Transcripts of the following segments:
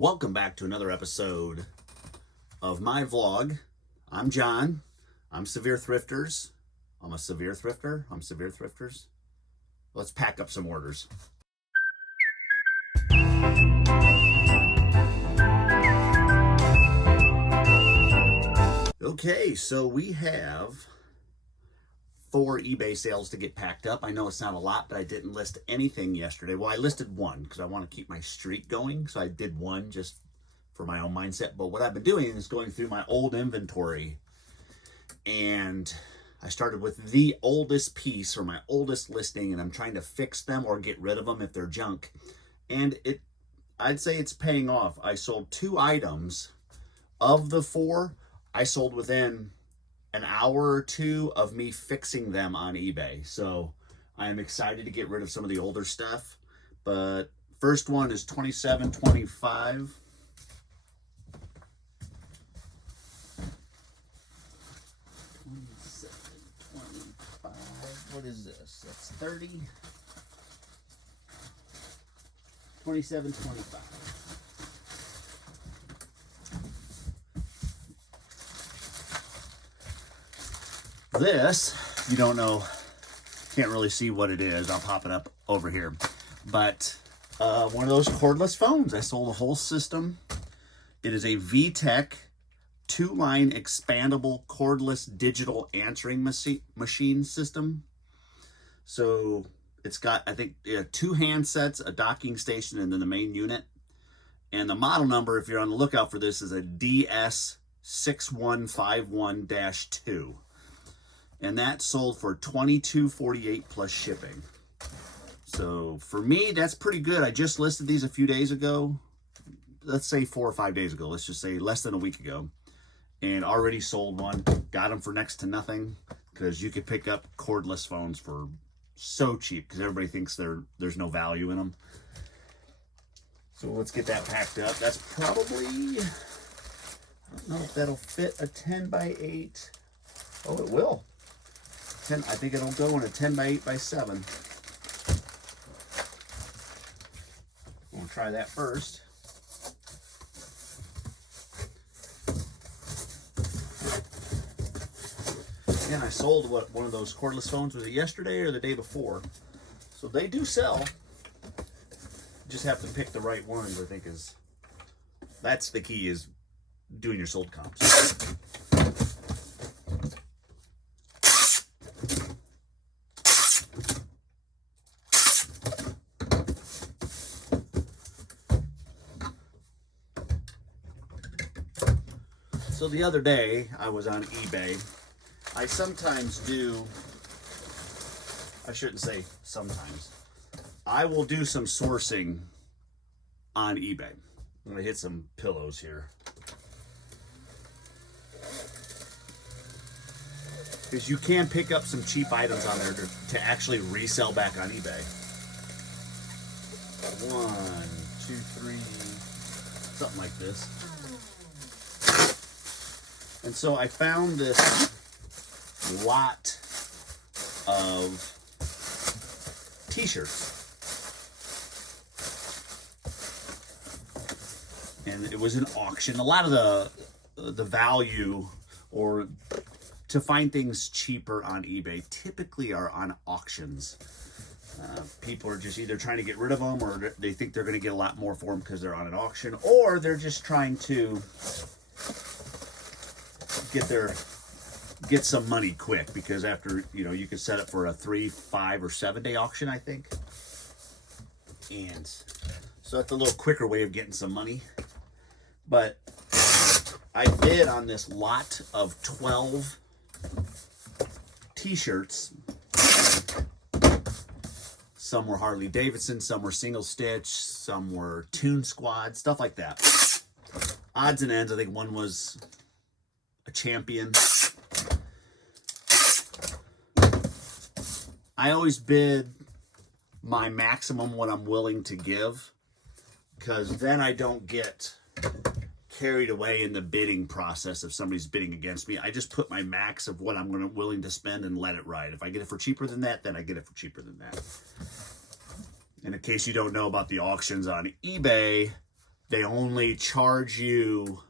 Welcome back to another episode of my vlog. I'm John. I'm Severe Thrifters. I'm a Severe Thrifter. I'm Severe Thrifters. Let's pack up some orders. Okay, so we have 4 eBay sales to get packed up. I know it's not a lot, but I didn't list anything yesterday. Well, I listed one because I want to keep my streak going. So I did one just for my own mindset. But what I've been doing is going through my old inventory. And I started with the oldest piece or my oldest listing, and I'm trying to fix them or get rid of them if they're junk. And I'd say it's paying off. I sold 2 items. Of the 4, I sold within an hour or 2 of me fixing them on eBay. So I'm excited to get rid of some of the older stuff. But first one is $27.25. What is this? That's 30. $27.25. This, you don't know, can't really see what it is. I'll pop it up over here. But one of those cordless phones. I sold a whole system. It is a VTech 2-line expandable cordless digital answering machine system. So it's got, I think, 2 handsets, a docking station, and then the main unit. And the model number, if you're on the lookout for this, is a DS6151-2. And that sold for $22.48 plus shipping. So for me, that's pretty good. I just listed these a few days ago. Let's say 4 or 5 days ago. Let's just say less than a week ago. And already sold one. Got them for next to nothing. Because you could pick up cordless phones for so cheap. Because everybody thinks there's no value in them. So let's get that packed up. That's probably, I don't know if that'll fit a 10 by 8. Oh, it will. I think it'll go in a 10 by 8 by 7. We'll try that first. And I sold one of those cordless phones, was it yesterday or the day before? So they do sell. Just have to pick the right ones, I think that's the key, is doing your sold comps. So the other day, I was on eBay. I sometimes do, I shouldn't say sometimes, I will do some sourcing on eBay. I'm gonna hit some pillows here. Because you can pick up some cheap items on there to actually resell back on eBay. 1, 2, 3, something like this. And so I found this lot of t-shirts. And it was an auction. A lot of the value, or to find things cheaper on eBay, typically are on auctions. People are just either trying to get rid of them, or they think they're going to get a lot more for them because they're on an auction, or they're just trying to get some money quick, because after, you could set up for a 3, 5, or 7 day auction, I think. And so that's a little quicker way of getting some money. But I bid on this lot of 12 t-shirts. Some were Harley Davidson, some were single stitch, some were Toon Squad, stuff like that. Odds and ends, I think one was a Champion. I always bid my maximum, what I'm willing to give, because then I don't get carried away in the bidding process if somebody's bidding against me. I just put my max of what I'm willing to spend and let it ride. If I get it for cheaper than that, then I get it for cheaper than that. And in case you don't know about the auctions on eBay, they only charge you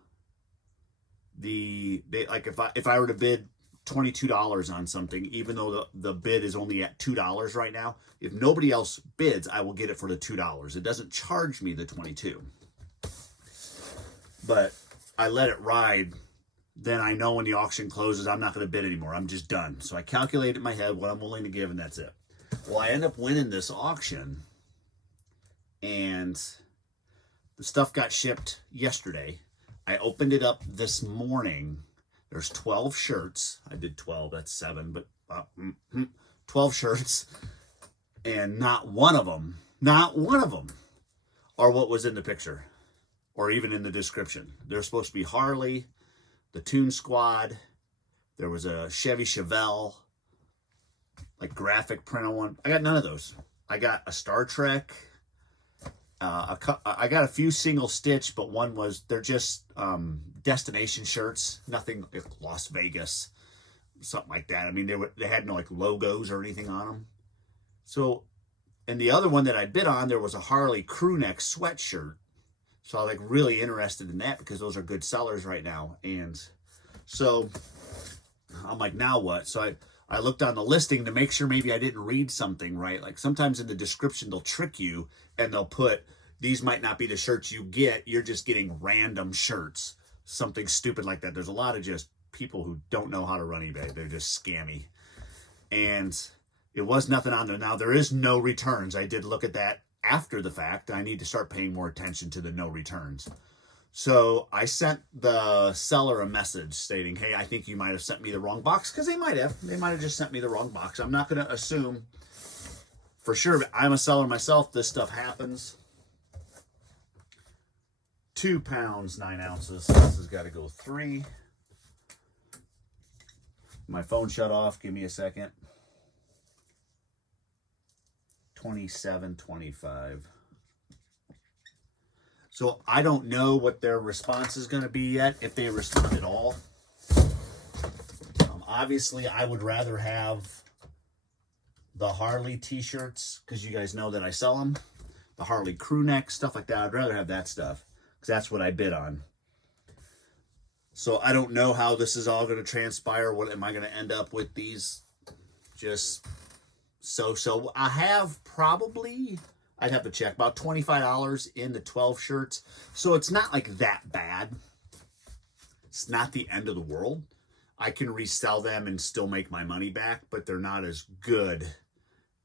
like if I were to bid $22 on something, even though the bid is only at $2 right now, if nobody else bids, I will get it for the $2. It doesn't charge me the 22. But I let it ride. Then I know when the auction closes, I'm not going to bid anymore. I'm just done. So I calculate in my head what I'm willing to give, and that's it. Well, I end up winning this auction, and the stuff got shipped yesterday. I opened it up this morning. There's 12 shirts. I did 12, that's 7, but 12 shirts. And not one of them are what was in the picture or even in the description. They're supposed to be Harley, the Toon Squad. There was a Chevy Chevelle, like graphic print on one. I got none of those. I got a Star Trek. I got a few single stitch, but one was, they're just destination shirts, nothing like Las Vegas, something like that. I mean, they had no like logos or anything on them. So, and the other one that I bid on, there was a Harley crew neck sweatshirt. So I'm like really interested in that because those are good sellers right now. And so I'm like, now what? So I looked on the listing to make sure maybe I didn't read something right. Like sometimes in the description, they'll trick you and they'll put, these might not be the shirts you get. You're just getting random shirts. Something stupid like that. There's a lot of just people who don't know how to run eBay. They're just scammy. And it was nothing on there. Now, there is no returns. I did look at that after the fact. I need to start paying more attention to the no returns. So I sent the seller a message stating, hey, I think you might have sent me the wrong box, because they might have. They might have just sent me the wrong box. I'm not going to assume for sure, but I'm a seller myself. This stuff happens. 2 pounds, 9 ounces. This has got to go 3. My phone shut off. Give me a second. 27.25. So I don't know what their response is going to be yet, if they respond at all. Obviously, I would rather have the Harley t-shirts, because you guys know that I sell them. The Harley crew neck, stuff like that. I'd rather have that stuff, because that's what I bid on. So I don't know how this is all going to transpire. What am I going to end up with these? Just so I have probably, I'd have to check, about $25 in the 12 shirts. So it's not like that bad. It's not the end of the world. I can resell them and still make my money back, but they're not as good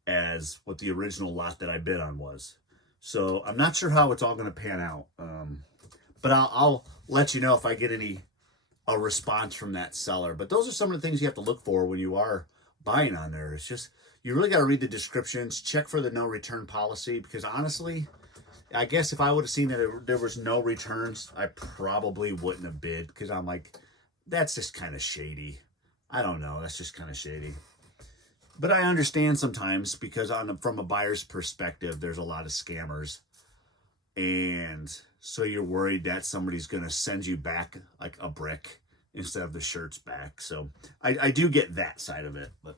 as what the original lot that I bid on was. So I'm not sure how it's all going to pan out. But I'll let you know if I get a response from that seller. But those are some of the things you have to look for when you are buying on there. It's just, you really got to read the descriptions, check for the no return policy, because honestly, I guess if I would have seen that there was no returns, I probably wouldn't have bid, because I'm like, that's just kind of shady. I don't know. That's just kind of shady. But I understand sometimes, because from a buyer's perspective, there's a lot of scammers. And so you're worried that somebody's going to send you back like a brick instead of the shirts back. So I do get that side of it. But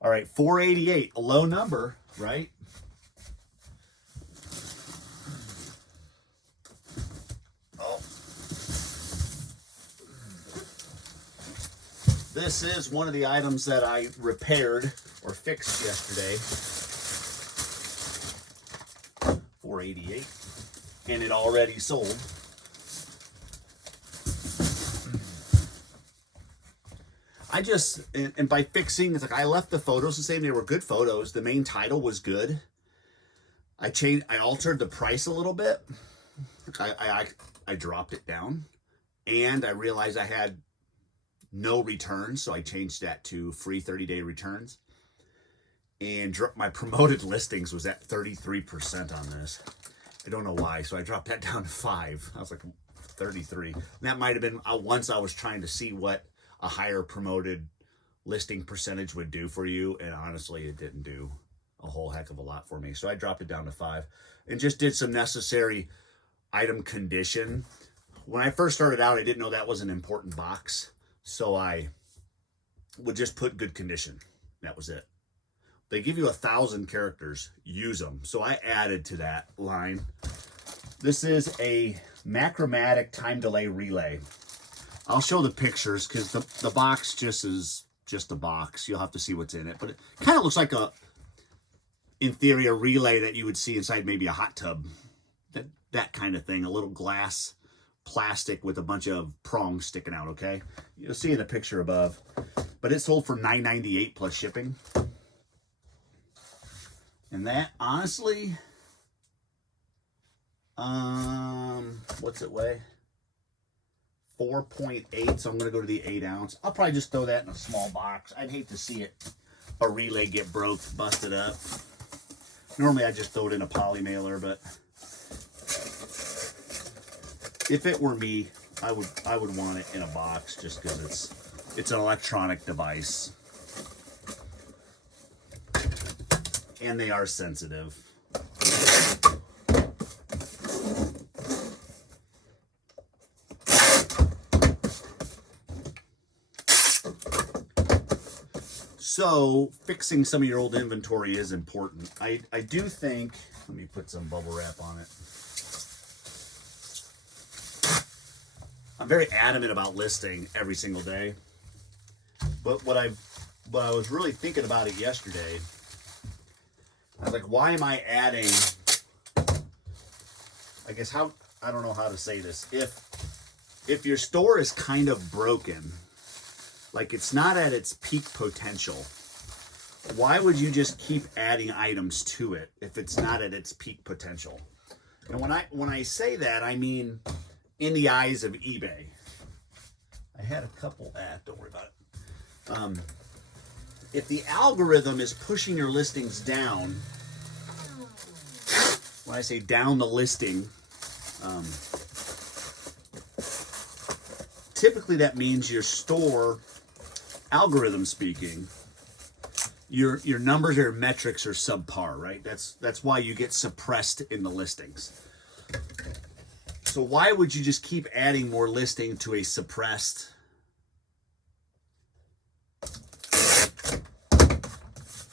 all right, 488, a low number, right? Oh. This is one of the items that I repaired or fixed yesterday. 488. And it already sold. I just, and by fixing, it's like I left the photos the same. They were good photos. The main title was good. I altered the price a little bit. I dropped it down, and I realized I had no returns, so I changed that to free 30-day returns. And my promoted listings was at 33% on this. I don't know why, so I dropped that down to 5. I was like 33. And that might have been once I was trying to see what a higher promoted listing percentage would do for you, and honestly, it didn't do a whole heck of a lot for me. So I dropped it down to 5 and just did some necessary item condition. When I first started out, I didn't know that was an important box, so I would just put good condition. That was it. They give you 1,000 characters, use them. So I added to that line This is a Macromatic time delay relay. I'll show the pictures because the box just is just a box. You'll have to see what's in it. But it kind of looks like in theory, a relay that you would see inside maybe a hot tub. That kind of thing. A little glass plastic with a bunch of prongs sticking out, okay? You'll see in the picture above. But it sold for $9.98 plus shipping. And that, honestly, what's it weigh? 4.8, so I'm going to go to the 8 ounce. I'll probably just throw that in a small box. I'd hate to see a relay get broke, busted up. Normally I just throw it in a poly mailer, but if it were me, I would want it in a box just because it's an electronic device. And they are sensitive. So fixing some of your old inventory is important. I do think, let me put some bubble wrap on it. I'm very adamant about listing every single day. But what I was really thinking about it yesterday, I was like, why am I adding, I guess I don't know how to say this. If your store is kind of broken, like it's not at its peak potential, why would you just keep adding items to it if it's not at its peak potential? And when I say that, I mean in the eyes of eBay. I had a couple, don't worry about it. If the algorithm is pushing your listings down, when I say down the listing, typically that means your store, algorithm speaking, your numbers or metrics are subpar, right? That's why you get suppressed in the listings. So why would you just keep adding more listing to a suppressed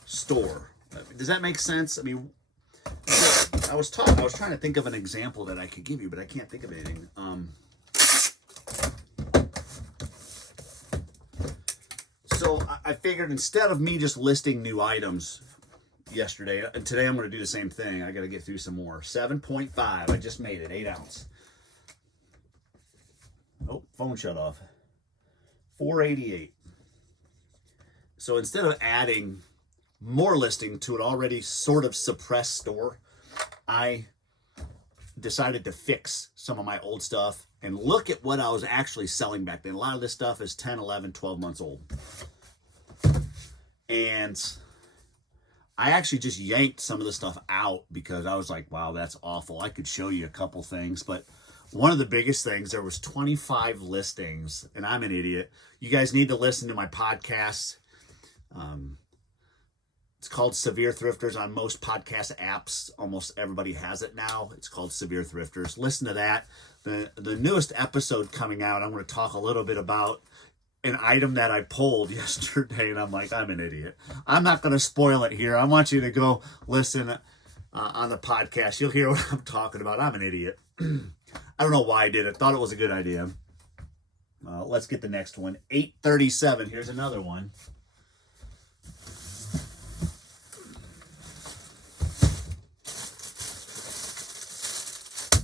store? Does that make sense? I mean, I was trying to think of an example that I could give you, but I can't think of anything. So I figured instead of me just listing new items yesterday, and today I'm going to do the same thing. I got to get through some more. 7.5. I just made it 8 ounce. Oh, phone shut off. 488. So instead of adding more listing to an already sort of suppressed store, I decided to fix some of my old stuff and look at what I was actually selling back then. A lot of this stuff is 10, 11, 12 months old. And I actually just yanked some of the stuff out because I was like, wow, that's awful. I could show you a couple things, but one of the biggest things, there was 25 listings, and I'm an idiot. You guys need to listen to my podcast. It's called Severe Thrifters on most podcast apps. Almost everybody has it now. It's called Severe Thrifters. Listen to that. The newest episode coming out, I'm going to talk a little bit about an item that I pulled yesterday, and I'm like, I'm an idiot. I'm not going to spoil it here. I want you to go listen on the podcast. You'll hear what I'm talking about. I'm an idiot. I don't know why I did it. Thought it was a good idea. Let's get the next one. 837. Here's another one.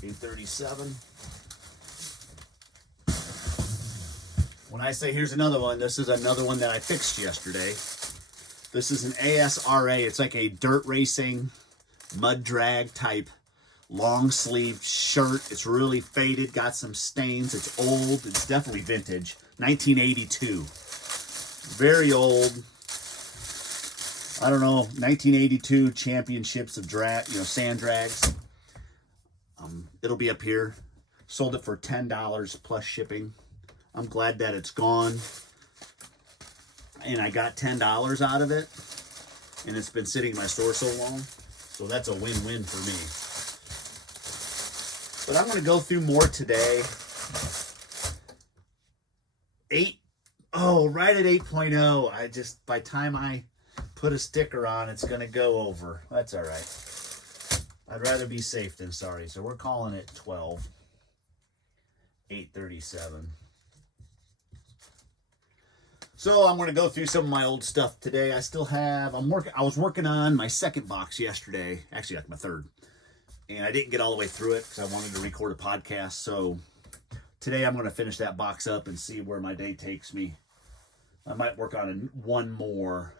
$837. When I say here's another one, this is another one that I fixed yesterday. This is an ASRA. It's like a dirt racing, mud drag type long sleeve shirt. It's really faded, got some stains. It's old. It's definitely vintage. 1982. Very old. I don't know, 1982 championships of sand drags. It'll be up here. Sold it for $10 plus shipping. I'm glad that it's gone. And I got $10 out of it. And it's been sitting in my store so long. So that's a win-win for me. But I'm going to go through more today. Right at 8.0. By the time I put a sticker on, it's going to go over. That's all right. I'd rather be safe than sorry. So we're calling it 12, 837. So I'm going to go through some of my old stuff today. I still have, I was working on my second box yesterday, actually like my third, and I didn't get all the way through it because I wanted to record a podcast. So today I'm going to finish that box up and see where my day takes me. I might work on one more,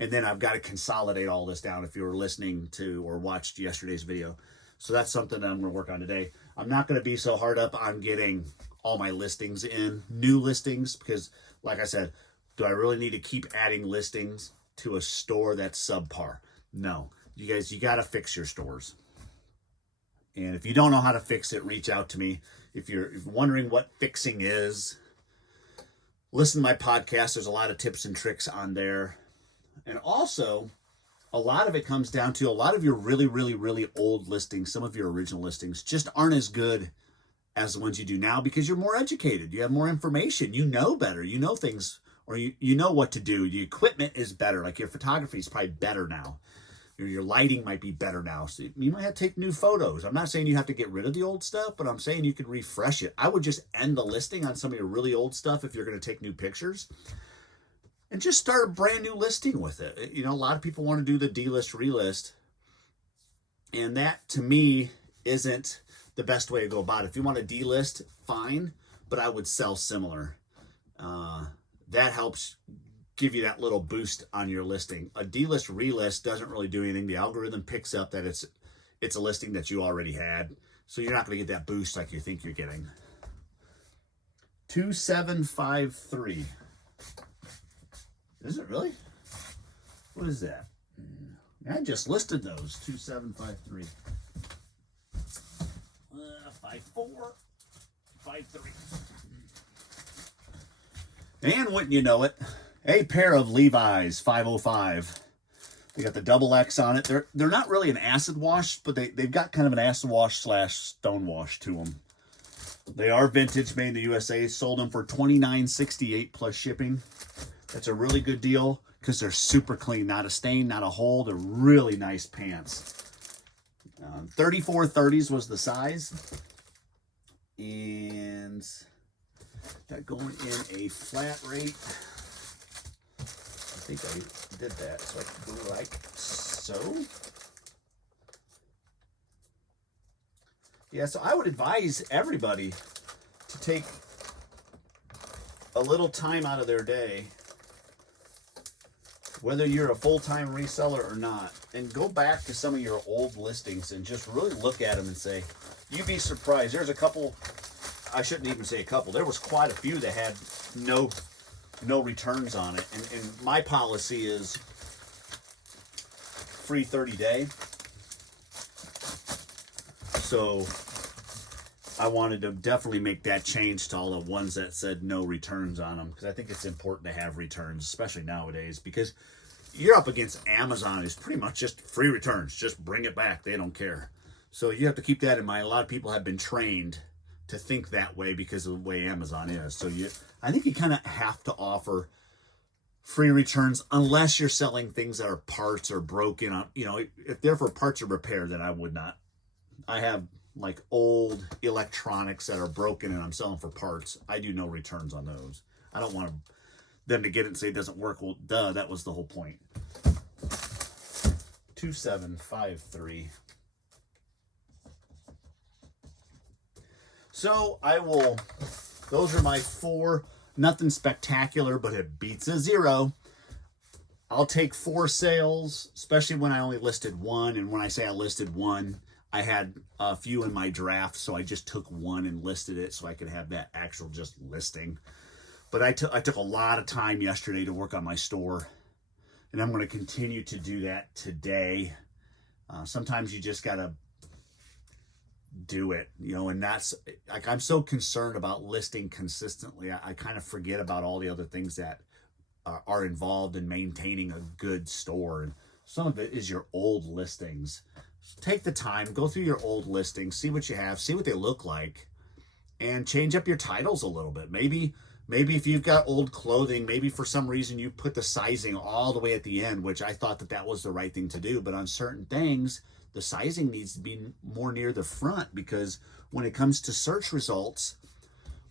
and then I've got to consolidate all this down if you were listening to or watched yesterday's video. So that's something that I'm going to work on today. I'm not going to be so hard up on getting all my listings in, new listings, because like I said, do I really need to keep adding listings to a store that's subpar? No. You guys, you got to fix your stores. And if you don't know how to fix it, reach out to me. If you're wondering what fixing is, listen to my podcast. There's a lot of tips and tricks on there. And also, a lot of it comes down to a lot of your really, really, really old listings, some of your original listings just aren't as good as the ones you do now because you're more educated. You have more information. You know better. You know things, or you know what to do. The equipment is better. Like your photography is probably better now. Your lighting might be better now. So you might have to take new photos. I'm not saying you have to get rid of the old stuff, but I'm saying you can refresh it. I would just end the listing on some of your really old stuff if you're going to take new pictures. And just start a brand new listing with it. You know, a lot of people want to do the delist, relist. And that, to me, isn't the best way to go about it. If you want to delist, fine. But I would sell similar. That helps give you that little boost on your listing. A delist, relist doesn't really do anything. The algorithm picks up that it's a listing that you already had. So you're not going to get that boost like you think you're getting. 2753. Is it really? What is that? I just listed those. 2753. 5453. And wouldn't you know it, a pair of Levi's 505. They got the double X on it. They're not really an acid wash, but they've got kind of an acid wash / stone wash to them. They are vintage, made in the USA. Sold them for $29.68 plus shipping. That's a really good deal because they're super clean. Not a stain, not a hole. They're really nice pants. 3430s was the size. And that going in a flat rate. I think I did that so I can go like so. Yeah, so I would advise everybody to take a little time out of their day, whether you're a full-time reseller or not, and go back to some of your old listings and just really look at them and say, you'd be surprised. There's a couple, I shouldn't even say a couple, there was quite a few that had no returns on it. And my policy is free 30-day. So I wanted to definitely make that change to all the ones that said no returns on them, because I think it's important to have returns, especially nowadays, because you're up against Amazon. Is pretty much just free returns. Just bring it back. They don't care. So you have to keep that in mind. A lot of people have been trained to think that way because of the way Amazon is. So I think you kind of have to offer free returns unless you're selling things that are parts or broken. You know, if they're for parts or repair, then I would not. I have like old electronics that are broken and I'm selling for parts. I do no returns on those. I don't want them to get it and say it doesn't work. Well, duh, that was the whole point. 2753. So those are my 4, nothing spectacular, but it beats a 0. I'll take 4 sales, especially when I only listed 1. And when I say I listed 1, I had a few in my draft, so I just took 1 and listed it so I could have that actual just listing. But I took a lot of time yesterday to work on my store, and I'm going to continue to do that today. Sometimes you just got to do it, you know, and that's like, I'm so concerned about listing consistently. I kind of forget about all the other things that are involved in maintaining a good store. And some of it is your old listings. Take the time, go through your old listings, see what you have, see what they look like, and change up your titles a little bit. Maybe if you've got old clothing, maybe for some reason you put the sizing all the way at the end, which I thought that was the right thing to do. But on certain things, the sizing needs to be more near the front, because when it comes to search results,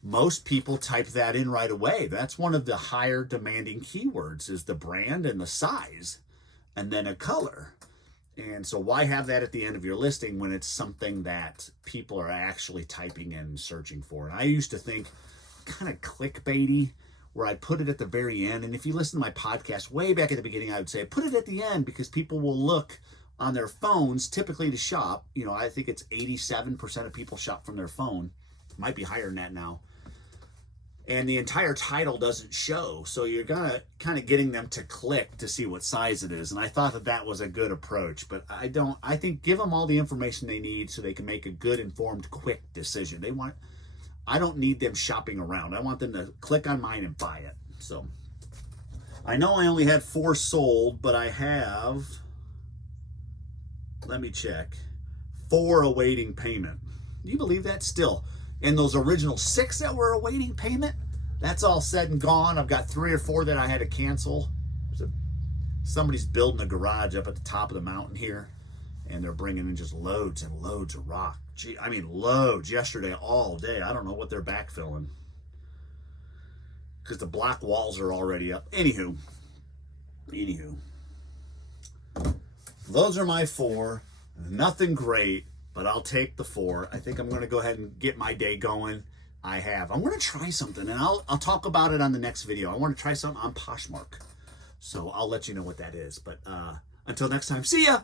most people type that in right away. That's one of the higher demanding keywords, is the brand and the size, and then a color. And so why have that at the end of your listing when it's something that people are actually typing in and searching for? And I used to think kind of clickbaity, where I put it at the very end. And if you listen to my podcast way back at the beginning, I would say put it at the end, because people will look on their phones typically to shop. You know, I think it's 87% of people shop from their phone. It might be higher than that now. And the entire title doesn't show. So you're gonna kind of getting them to click to see what size it is. And I thought that that was a good approach, but I think give them all the information they need so they can make a good, informed, quick decision. I don't need them shopping around. I want them to click on mine and buy it. So I know I only had 4 sold, but I have, let me check, 4 awaiting payment. Do you believe that? Still. And those original 6 that were awaiting payment, that's all said and gone. I've got 3 or 4 that I had to cancel. Somebody's building a garage up at the top of the mountain here, and they're bringing in just loads and loads of rock. Gee, I mean loads yesterday all day. I don't know what they're backfilling, because the block walls are already up. Anywho, those are my 4. Nothing great, but I'll take the 4. I think I'm going to go ahead and get my day going. I'm going to try something, and I'll talk about it on the next video. I want to try something on Poshmark, so I'll let you know what that is. But until next time, see ya!